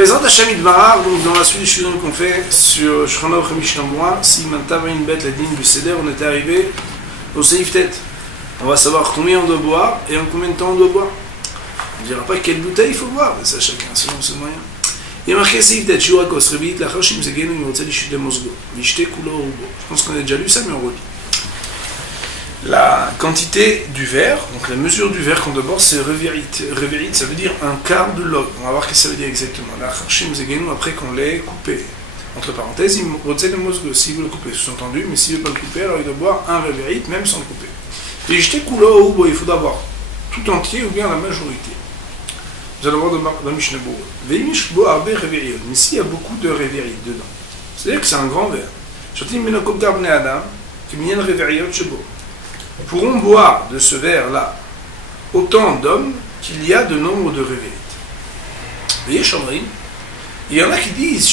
Bezrat Hashem Idbarar, donc dans la suite du shudon qu'on fait sur Shulchan Aruch Mishnah Berurah, si maintenant une bête la digne du Seder, on était arrivé au Seif Tet. On va savoir combien on doit boire et en combien de temps on doit boire. On ne dira pas quelle bouteille il faut boire, mais ça chacun selon ses moyens. Il y a marqué Seif Tet, Shiurakos, Revit, Lachar Shim Zegenu, Imrotzel Ishute Mosgo, Vishte Kulo Rubo. Je pense qu'on a déjà lu ça, mais on relit. La quantité du verre, donc la mesure du verre qu'on doit boire, c'est revérit. Revérit, ça veut dire un quart de log. On va voir ce que ça veut dire exactement. La Harshim Zegenu, après qu'on l'ait coupé. Entre parenthèses, il le mosgo, s'il veut le couper, sous-entendu, mais s'il ne veut pas le couper, alors il doit boire un revérit, même sans le couper. Et jeter coulo ou il faudra boire tout entier ou bien la majorité. Vous allez voir dans Mishnah Berurah. Veimish bo arbe revérit. Mais s'il y a beaucoup de revérit dedans, c'est-à-dire que c'est un grand verre. Shotim menokop darbne adam, kimien revérit chebo. Pourront boire de ce verre-là autant d'hommes qu'il y a de nombre de révélites. Voyez, Chomrim, il y en a qui disent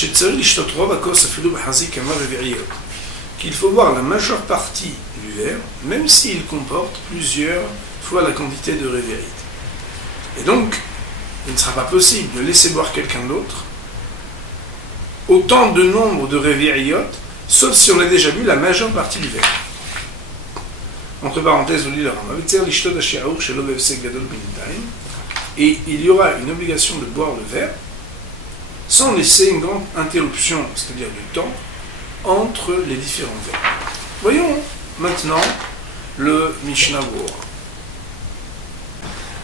qu'il faut boire la majeure partie du verre, même s'il comporte plusieurs fois la quantité de révélites. Et donc, il ne sera pas possible de laisser boire quelqu'un d'autre autant de nombre de révélites, sauf si on a déjà bu la majeure partie du verre. Entre parenthèses, on lit le Rambam. Et il y aura une obligation de boire le verre sans laisser une grande interruption, c'est-à-dire du temps, entre les différents verres. Voyons maintenant le Mishnah Berurah.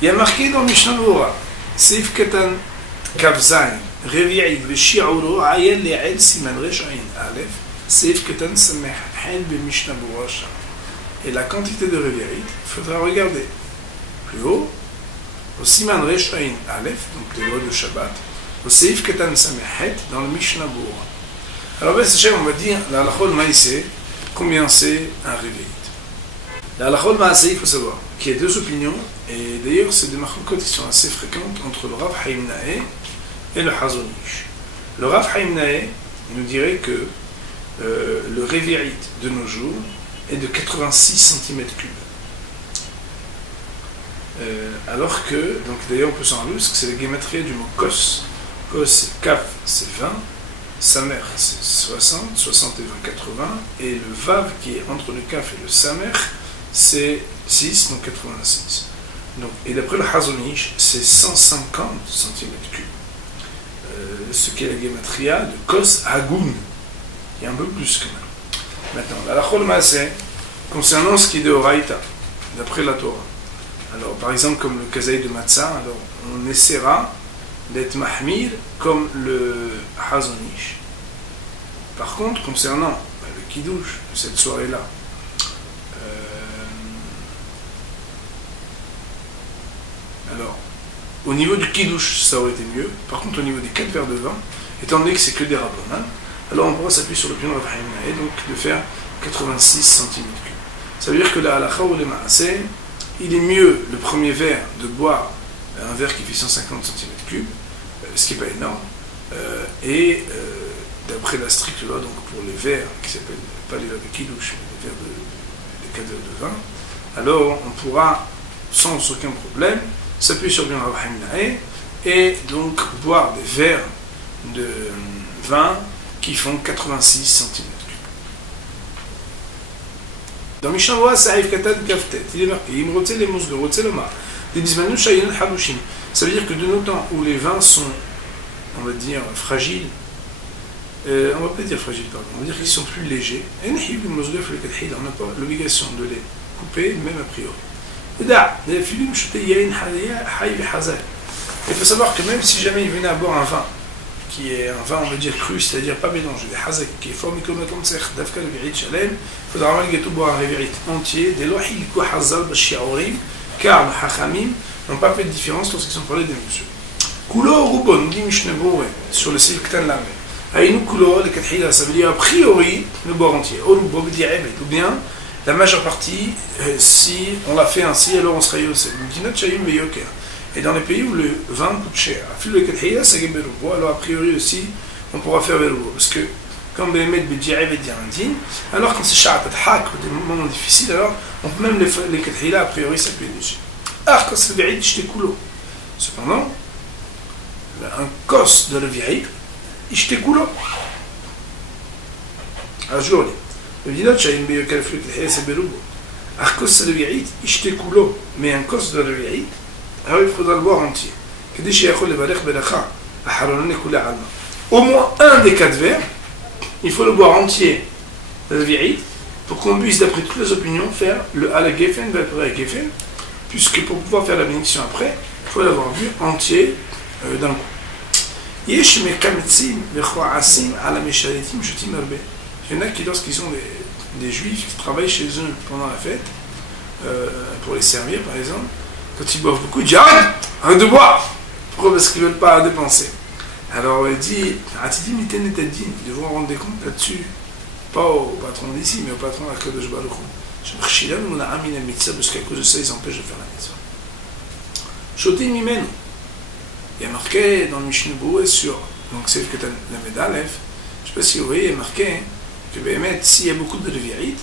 Il y a marqué dans Mishnah Berurah, Seif Katan Kavzain, Revi'id Veshi'uro, Ayel Le'ed Siman Resh Ayin Alef, Seif Katan Sameh Hen Be Mishnah Berurah Sham. Et la quantité de révérit, il faudra regarder plus haut, au Siman Resh Ayin Aleph, donc des lois de Shabbat, au Seif Katan Samehet, dans le Mishnah Berurah. Alors, on va dire, la halachol maïsé, combien c'est un révérit. La halachol maïsé, il faut savoir qu'il y a deux opinions, et d'ailleurs, c'est des machlokot qui sont assez fréquentes entre le Rav Chaim Naeh et le Hazon Ish. Le Rav Chaim Naeh nous dirait que le révérit de nos jours est de 86 cm3. Alors que, donc d'ailleurs on peut s'en rendre parce que c'est la gématrie du mot kos. Kos c'est kaf, c'est 20, samer c'est 60, 60 et 20, 80, et le vav qui est entre le kaf et le samer c'est 6, donc 86. Donc, et d'après le Hazonish, c'est 150 cm3. Ce qui est la gématria de kos hagoun, qui est un peu plus quand même. Maintenant, la halachol maaseh, concernant ce qui est de Horaïta, d'après la Torah. Alors, par exemple, comme le kazaï de Matzah, alors on essaiera d'être mahmir comme le Hazonish. Par contre, concernant le kiddush de cette soirée-là, alors, au niveau du kiddush, ça aurait été mieux. Par contre, au niveau des 4 verres de vin, étant donné que c'est que des rabbanan, alors on pourra s'appuyer sur le pion de Rav Chaim Naeh, donc de faire 86 cm3. Ça veut dire que la halakha ou les maaseh, il est mieux le premier verre de boire un verre qui fait 150 cm3, ce qui n'est pas énorme, et d'après la stricte loi, donc pour les verres qui s'appellent pas les verres de kiddush, mais les verres des 4 verres de vin, alors on pourra sans aucun problème s'appuyer sur le pion de Rav Chaim Naeh et donc boire des verres de vin qui font 86 cm3. Dans Mishnah Berurah, Saïf Katan Kaftet, il est marqué, Imrotzel les Mosgo, Rotzel Omar, des Dismanu Shayin Halushim. Ça veut dire que de nos temps où les vins sont, on va dire, fragiles, on va pas dire fragiles, pardon, on va dire qu'ils sont plus légers, on n'a pas l'obligation de les couper, même a priori. Il faut savoir que même si jamais il venait à boire un vin, qui est un vin, on va dire cru, c'est-à-dire pas mélangé, des hazak, qui est formé comme d'afka le virit shalem, il faudra malgré tout boire un révérit entier, des lohil ko hazal bashiaorim, car les hachamim n'ont pas fait de différence lorsqu'ils sont parlé des messieurs. Kulo rubon, dit Mishnah Berurah, sur le Seif Katan Lamed. Aïnou kulo, le kathila, ça veut dire a priori le boire entier. Orubo, ou bien la majeure partie, si on l'a fait ainsi, alors on sera yosef. Dinot shayim beyoker. Et dans les pays où le vin coûte cher, alors a priori aussi, on pourra faire veloubo. Parce que, comme Béhémet Bédiaï et Diarandine, alors quand c'est Sha'at Hak ou des moments difficiles, alors on peut même les Kathila, a priori, ça peut être léger. Cependant, un kos de revi'it, ishte kulo. Ajoli. במדינות שהיינו ביוקר אפילו כתחייה סבירובו. אך כוס רביעית ישתקו לו, mais un כוס רביעית, il faudra le boire entier. כדי שיכול לברך ברכה, אחרונה לכולי עלמא. Au moins un des 4 verres, il faut le boire entier, rvi'it, pour qu'on puisse, d'après toutes les opinions, faire le ala gefen, le gefen, puisque pour pouvoir faire la bénédiction après, il faut l'avoir bu entier d'un coup. יש מקמצים וכועסים על המשרתים שותים הרבה. Il y en a qui, lorsqu'ils sont des juifs qui travaillent chez eux pendant la fête, pour les servir par exemple, quand ils boivent beaucoup, ils disent arrête de boire. Pourquoi? Parce qu'ils ne veulent pas dépenser. Alors il dit, ils devront rendre des comptes là-dessus, pas au patron d'ici, mais au patron à Kadosh Baruch Hu. Parce qu'à cause de ça, ils empêchent de faire la mitzvah. Shotim mimenu. Il y a marqué dans le Mishnah Berurah sur, donc c'est que tu as la Medalef, je ne sais pas si vous voyez, il y a marqué que s'il y a beaucoup de revi'it,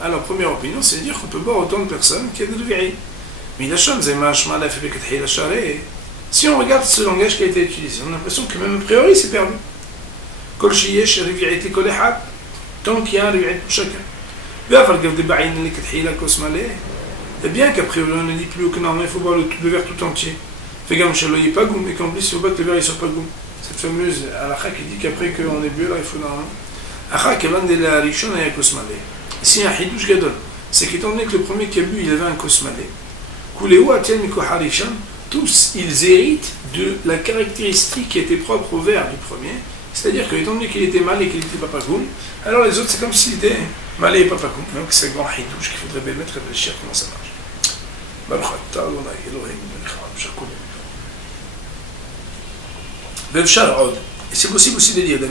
alors première opinion, c'est de dire qu'on peut boire autant de personnes qu'il y a de revi'it. Mais la chose, si on regarde ce langage qui a été utilisé, on a l'impression que même a priori c'est perdu. Tant qu'il y a un revi'it pour chacun. Et bien qu'a priori on ne dit plus que non, il faut boire le verre tout entier. Fais gaffe, et qu'en plus il ne faut pas que le verre ne soit pas goum. Cette fameuse halakha qui dit qu'après qu'on est bu, là il faut normalement. Ici, un hidouch gadol, c'est qu'étant donné que le premier qui a bu, il avait un kosmalé. Tous, ils héritent de la caractéristique qui était propre au verre du premier. C'est-à-dire que, étant donné qu'il était mal et qu'il était papagoum, alors les autres, c'est comme s'il était mal et papagoum. Donc, c'est un grand hidouch qu'il faudrait bien mettre réfléchir comment ça marche. Et c'est possible aussi de dire que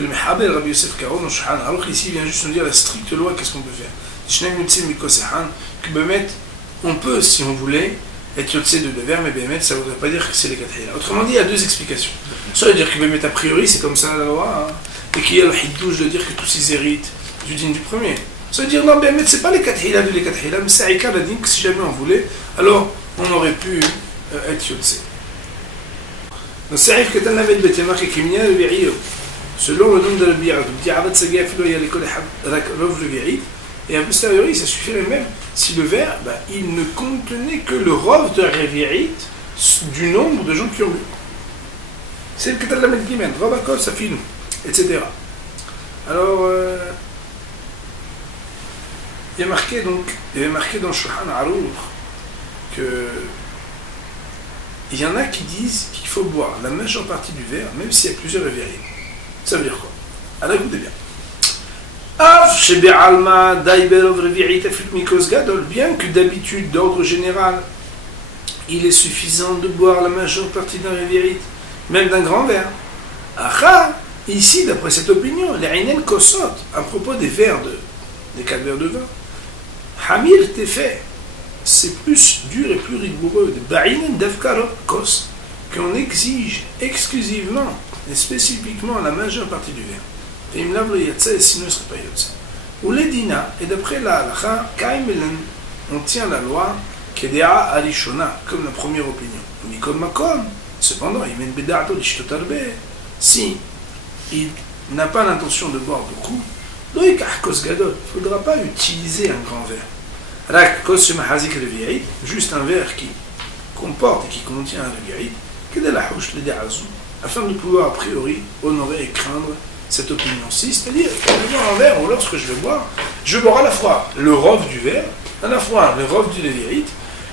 le Mehaber Rabbi Yosef Karon, alors qu'ici il vient juste nous dire la stricte loi, qu'est-ce qu'on peut faire. Que Bémet, on peut, si on voulait, être yotzé de 2 verres, mais Bémet, ça ne voudrait pas dire que c'est les 4 hilas. Autrement dit, il y a 2 explications. Soit de dire que Bémet, a priori, c'est comme ça la loi, hein, et qu'il y a le hidouche de dire que tous ils héritent du din du premier. Soit de dire non, Bémet, c'est pas les 4 hilas de les 4 hilas, mais c'est Aïka la din que si jamais on voulait, alors on aurait pu être yotzé. Donc, c'est arrive que tu en avais de Bétémar et qu'il y a le verrier. Selon le nom de la bière, et a posteriori, ça suffirait même si le verre, il ne contenait que le rov de la revi'it du nombre de gens qui ont bu. C'est le Ketal Lamed Gimel, Rabakol, Safinu, etc. Alors, il y avait marqué dans Shulchan Aruch que il y en a qui disent qu'il faut boire la majeure partie du verre, même s'il y a plusieurs revi'it. Ça veut dire quoi? Alors écoutez bien. Bien que d'habitude, d'ordre général, il est suffisant de boire la majeure partie d'un revi'it, même d'un grand verre. Ici, d'après cette opinion, les Ainen Kosot, à propos des verres, des 4 verres de vin, Hamir Tefeh, c'est plus dur et plus rigoureux, de Ba'inen Davkarot Kos, qu'on exige exclusivement et spécifiquement la majeure partie du verre. Et il me lave le yatsa, et sinon il ne serait pas yatsa. Ou les dina, et d'après la halakha, kaimelen, on tient la loi, kedea arishona, comme la première opinion. Mikol makom, cependant, il mène beda'ato l'ishtotarbe, si il n'a pas l'intention de boire beaucoup, loïkah kos gadol, il ne faudra pas utiliser un grand verre. Rak kos shemahazik revi'it, juste un verre qui comporte et qui contient un revi'it, kedela houch le de'azou, afin de pouvoir a priori honorer et craindre cette opinion-ci, c'est-à-dire qu'en un verre, ou lorsque je vais boire, je bois à la fois le rov du verre, à la fois le rov du levirite,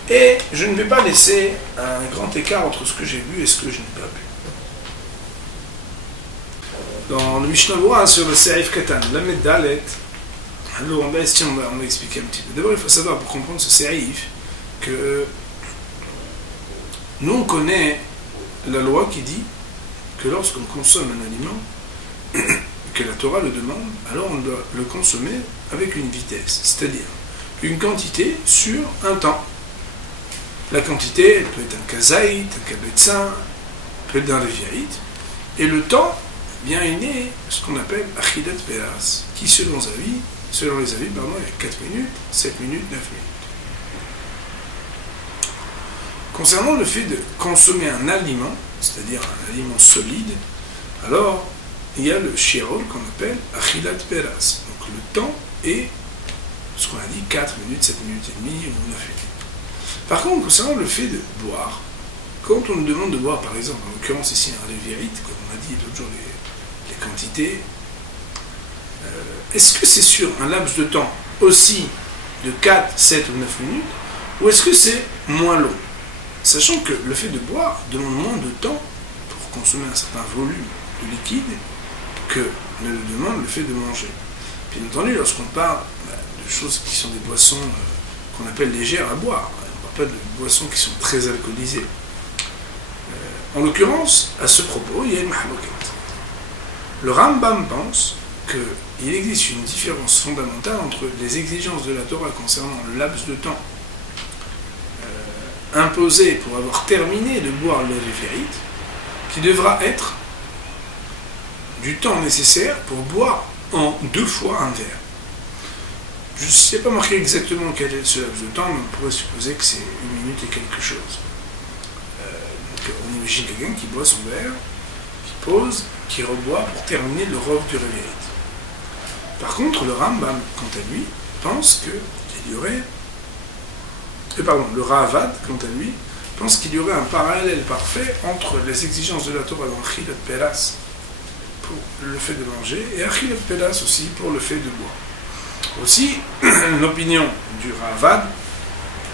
et je ne vais pas laisser un grand écart entre ce que j'ai bu et ce que je n'ai pas bu. Dans le Mishnah Berurah sur le Seif Katan, la Meddalet, alors on va expliquer un petit peu. D'abord, il faut savoir, pour comprendre ce Seif, que nous on connaît la loi qui dit que lorsqu'on consomme un aliment, que la Torah le demande, alors on doit le consommer avec une vitesse, c'est-à-dire une quantité sur un temps. La quantité, elle peut être un kazaït, un kabetza, peut être d'un revi'it, et le temps, bien il est ce qu'on appelle achidat peras, qui selon les avis, il y a 4 minutes, 7 minutes, 9 minutes. Concernant le fait de consommer un aliment, c'est-à-dire un aliment solide, alors il y a le shi'ur qu'on appelle achilat peras. Donc le temps est, ce qu'on a dit, 4 minutes, 7 minutes et demie ou 9 minutes. Par contre, concernant le fait de boire, quand on nous demande de boire, par exemple, en l'occurrence ici un révérite, comme on a dit l'autre jour les quantités, est-ce que c'est sur un laps de temps aussi de 4, 7 ou 9 minutes, ou est-ce que c'est moins long? Sachant que le fait de boire demande moins de temps pour consommer un certain volume de liquide que ne le demande le fait de manger. Bien entendu, lorsqu'on parle de choses qui sont des boissons qu'on appelle légères à boire, on ne parle pas de boissons qui sont très alcoolisées. En l'occurrence, à ce propos, il y a une mahloket. Le Rambam pense qu'il existe une différence fondamentale entre les exigences de la Torah concernant le laps de temps imposé pour avoir terminé de boire le révérite, qui devra être du temps nécessaire pour boire en 2 fois un verre. Je ne sais pas marqué exactement quel est ce laps de temps, mais on pourrait supposer que c'est 1 minute et quelque chose. Donc on imagine quelqu'un qui boit son verre, qui pose, qui reboit pour terminer le rov du révérite. Par contre, le Rambam, quant à lui, pense qu'il y aurait... le Ravad, quant à lui, pense qu'il y aurait un parallèle parfait entre les exigences de la Torah dans Achilat Peras pour le fait de manger et Achilat Peras aussi pour le fait de boire. Aussi, l'opinion du Ravad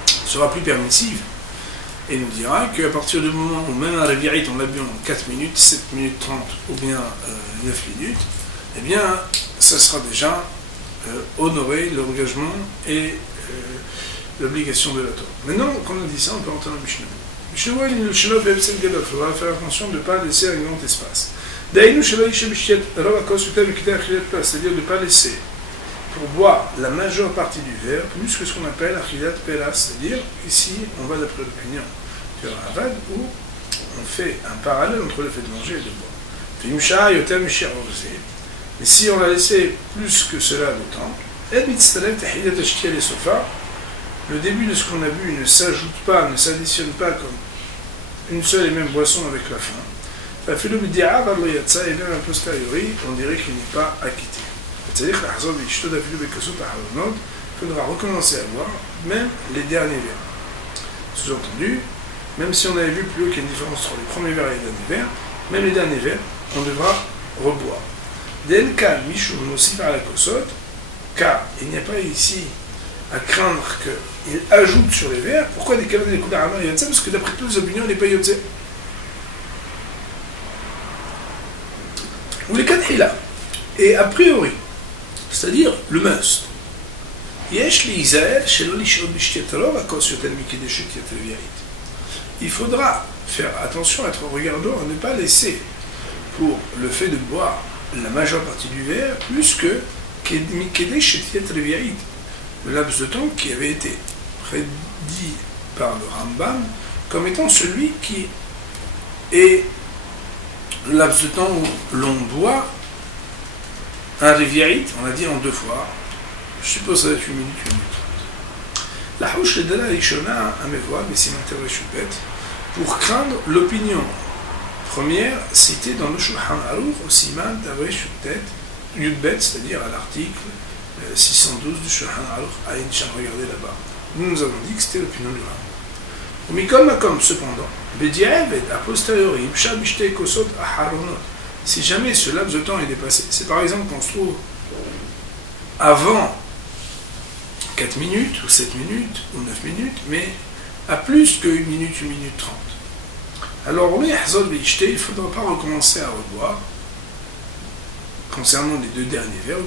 sera plus permissive et nous dira qu'à partir du moment où même un révérite on l'a bu en 4 minutes, 7 minutes 30 ou bien 9 minutes, eh bien, ça sera déjà honoré l'engagement et l'obligation de la Torah. Maintenant qu'on a dit ça, on peut entrer dans le Mishnah. Le Mishnah, il faudra faire attention de ne pas laisser un grand espace. C'est-à-dire de ne pas laisser pour boire la majeure partie du verre, plus que ce qu'on appelle achilat peras, c'est-à-dire, ici, on va d'après l'opinion du Ravad, où on fait un parallèle entre le fait de manger et de boire. Mais si on l'a laissé plus que cela de temps, le début de ce qu'on a bu ne s'ajoute pas, ne s'additionne pas comme une seule et même boisson avec la faim. Et bien a posteriori, on dirait qu'il n'est pas acquitté. C'est-à-dire qu'il faudra recommencer à boire même les derniers verres. Sous-entendu, même si on avait vu plus haut qu'il y a une différence entre les premiers verres et les derniers verres, même les derniers verres, on devra reboire. Car il n'y a pas ici à craindre qu'il ajoute sur les verres. Pourquoi des calendriers de Amar et Yotze? Parce que d'après toutes les opinions, il n'est pas Yotze. Ou les Kadhila. Et a priori, c'est-à-dire le must, il faudra faire attention, être regardant, à ne pas laisser pour le fait de boire la majeure partie du verre plus que le laps de temps qui avait été prédit par le Rambam comme étant celui qui est le laps de temps où l'on boit un révérite, on l'a dit en 2 fois, je suppose que ça va être 8 minutes, 8 minutes 30. La houche de la Rishona à mes voix, mais c'est m'intéresse, je suis bête, pour craindre l'opinion première citée dans le Shulchan Aruch au Siman Tavei Shutet Yudbet, c'est-à-dire à l'article 612 du Shulchan Aruch Ayin Sham, regardez là-bas. Nous avons dit que c'était l'opinion du Rambam. Mikol Makom, cependant, Bediavet a posteriori, Psha Bishte Kosot Aharonot, si jamais ce laps de temps est dépassé, c'est par exemple qu'on se trouve avant 4 minutes, ou 7 minutes, ou 9 minutes, mais à plus que 1 minute, 1 minute 30. Alors, il ne faudra pas recommencer à reboire concernant les 2 derniers vers,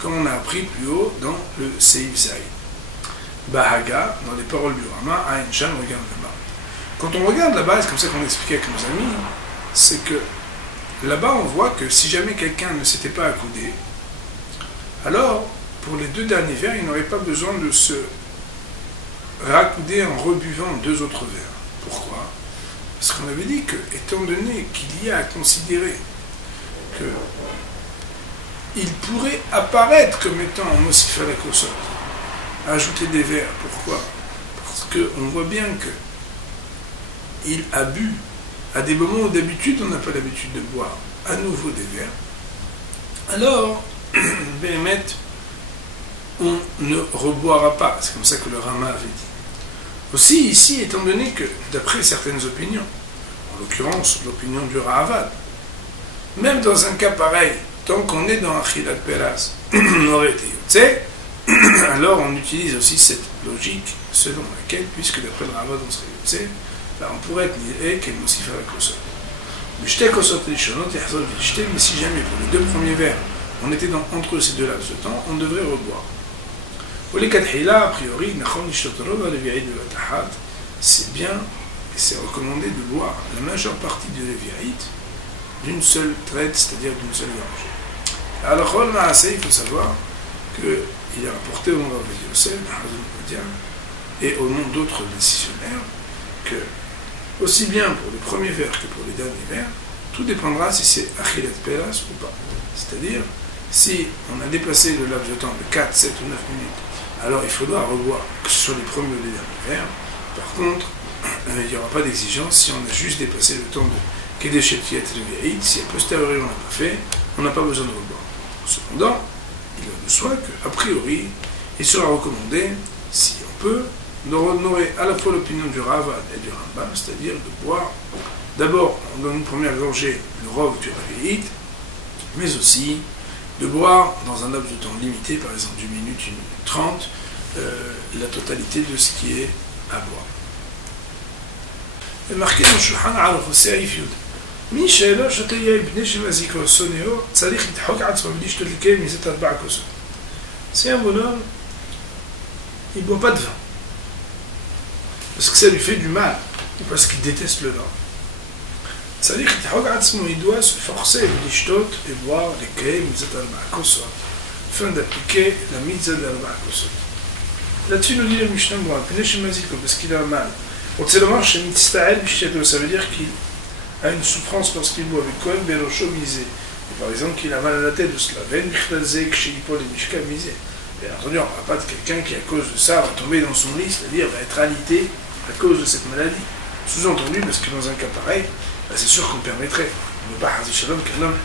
comme on a appris plus haut dans le Seif Zayn. Bahaga, dans les paroles du Rama, Ayn Sham, regarde là-bas. Quand on regarde là-bas, c'est comme ça qu'on expliquait avec nos amis, c'est que là-bas on voit que si jamais quelqu'un ne s'était pas accoudé, alors pour les 2 derniers verres, il n'aurait pas besoin de se raccouder en rebuvant 2 autres verres. Pourquoi? Parce qu'on avait dit que, étant donné qu'il y a à considérer que il pourrait apparaître comme étant un Mosif à la Kosot, ajouter des verres. Pourquoi? Parce qu'on voit bien qu'il a bu à des moments où d'habitude on n'a pas l'habitude de boire à nouveau des verres, alors, Béhémet, on ne reboira pas. C'est comme ça que le Rama avait dit. Aussi, ici, étant donné que, d'après certaines opinions, en l'occurrence l'opinion du Ravad, même dans un cas pareil, tant qu'on est dans Achilat Peras, on aurait été Yotze, alors on utilise aussi cette logique selon laquelle, puisque d'après le Ravad on serait Yotze, là on pourrait être Niré, qu'elle nous s'y fait la Kosot. Mais si jamais pour les deux premiers vers, on était entre ces deux laps de temps, on devrait reboire. Pour les quatre hila, a priori, c'est bien et c'est recommandé de boire la majeure partie de l'éviaït d'une seule traite, c'est-à-dire d'une seule gorgée. Alors, il faut savoir qu'il est rapporté au nom de Yosef, et au nom d'autres décisionnaires, que aussi bien pour les premiers vers que pour les derniers vers, tout dépendra si c'est Achilat Peras ou pas. C'est-à-dire, si on a dépassé le laps de temps de 4, 7 ou 9 minutes, alors il faudra revoir sur les premiers ou les derniers vers. Par contre, il n'y aura pas d'exigence si on a juste dépassé le temps de Kedesh et Leviaït. Si a posteriori on n'a pas fait, on n'a pas besoin de revoir. Cependant, il va de soi qu'a priori, il sera recommandé, si on peut, d'honorer à la fois l'opinion du Ravad et du Rambam, c'est-à-dire de boire d'abord dans une première gorgée le rov du Leviaït, mais aussi de boire dans un laps de temps limité, par exemple d'une minute, 1 minute 30, la totalité de ce qui est à boire. Et marqué dans le Shulchan Aruch au Seif Yud. מי שלא שותה יין בני שמזיקו או שונאו, צריך לדחוק עצמו ולשתות לקיים מזה 4 כוסות. C'est un bonhomme, il ne boit pas de vin. Parce que ça lui fait du mal, ou parce qu'il déteste le vin. צריך לדחוק עצמו, il doit se forcer ולשתות et boire לקיים מזה 4 כוסות, afin d'appliquer la mitzvah de 4 כוסות. Là-dessus nous dit le Mishnah Mourad, בני שמזיקו, parce qu'il a mal. רוצה לומר שמצטער בשתתו, ça veut dire qu'il a une souffrance lorsqu'il boit avec Kohen Berocho misé. Par exemple, qu'il a mal à la tête de cela. Bien entendu, on ne parle pas de quelqu'un qui, à cause de ça, va tomber dans son lit, c'est-à-dire va être alité à cause de cette maladie. Sous-entendu, parce que dans un cas pareil, c'est sûr qu'on permettrait. On ne veut pas Hazi Shalom qu'un homme,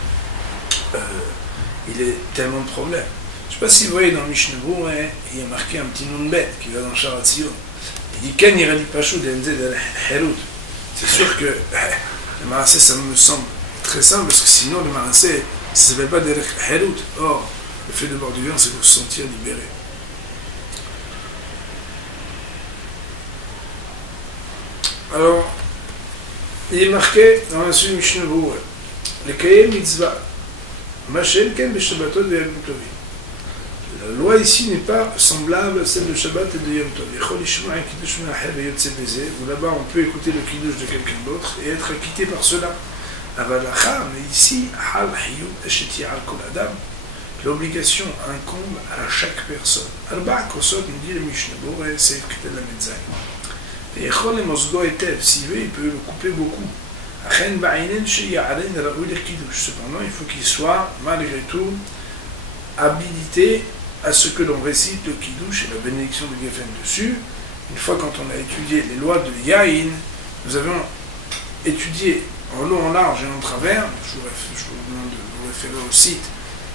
il ait tellement de problèmes. Je ne sais pas si vous voyez dans le Mishnah Berurah, il y a marqué un petit nom de bête qui va dans Sharat Sion. Il dit Ken Irali Pashou d'Enzed al-Herut. C'est sûr que le Marassé, ça me semble très simple, parce que sinon le Marassé, ça ne s'appelle pas Derech Herut. Or, le fait de boire du vin, c'est pour se sentir libéré. Alors, il est marqué dans la suite Mishnah Berurah, le Kayem Mitzvah, Machem Ken Beshabbatot de Yom Tov. La loi ici n'est pas semblable à celle de Shabbat et de Yom Tov. Où là-bas on peut écouter le kiddush de quelqu'un d'autre et être acquitté par cela. Mais ici, l'obligation incombe à chaque personne. Arba Kosot nous dit le Mishnah Berurah, c'est écrit de la Metzai. Et s'il veut, il peut le couper beaucoup. Cependant, il faut qu'il soit, malgré tout, habilité à ce que l'on récite le kiddush et la bénédiction de Geffen dessus. Une fois, quand on a étudié les lois de Yahin, nous avons étudié en long, en large et en travers. Je vous demande de vous référer au site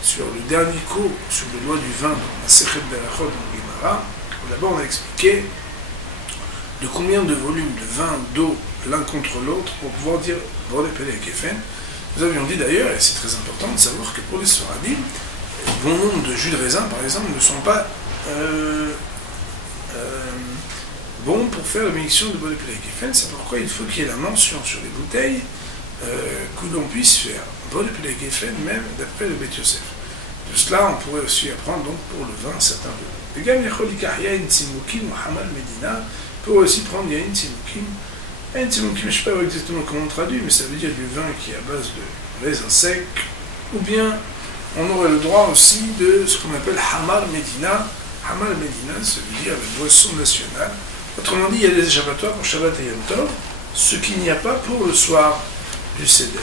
sur le dernier cours sur les lois du vin dans la Sechet Berachot dans le Gemara. Là-bas, on a expliqué de combien de volumes de vin, d'eau l'un contre l'autre pour pouvoir dire Boré Pelé et Geffen. Nous avions dit d'ailleurs, et c'est très important de savoir que pour les Sfaradim, bon nombre de jus de raisin, par exemple, ne sont pas bons pour faire la bénédiction de Boré Pelé et Geffen. C'est pourquoi il faut qu'il y ait la mention sur les bouteilles que l'on puisse faire Boré Pelé et Geffen, même d'après le Beth Yosef. De cela, on pourrait aussi apprendre donc pour le vin certains volumes. Le Gam Yecholikah Yain Tzimoukim ou Hamal Medina peut aussi prendre Yain Tzimoukim. Yain Tzimoukim, je ne sais pas exactement comment on traduit, mais ça veut dire du vin qui est à base de raisins secs, ou bien on aurait le droit aussi de ce qu'on appelle Hamal Medina. Hamal Medina, ça veut dire la boisson nationale. Autrement dit, il y a des échappatoires pour Shabbat et Yom Tov, ce qu'il n'y a pas pour le soir du Seder.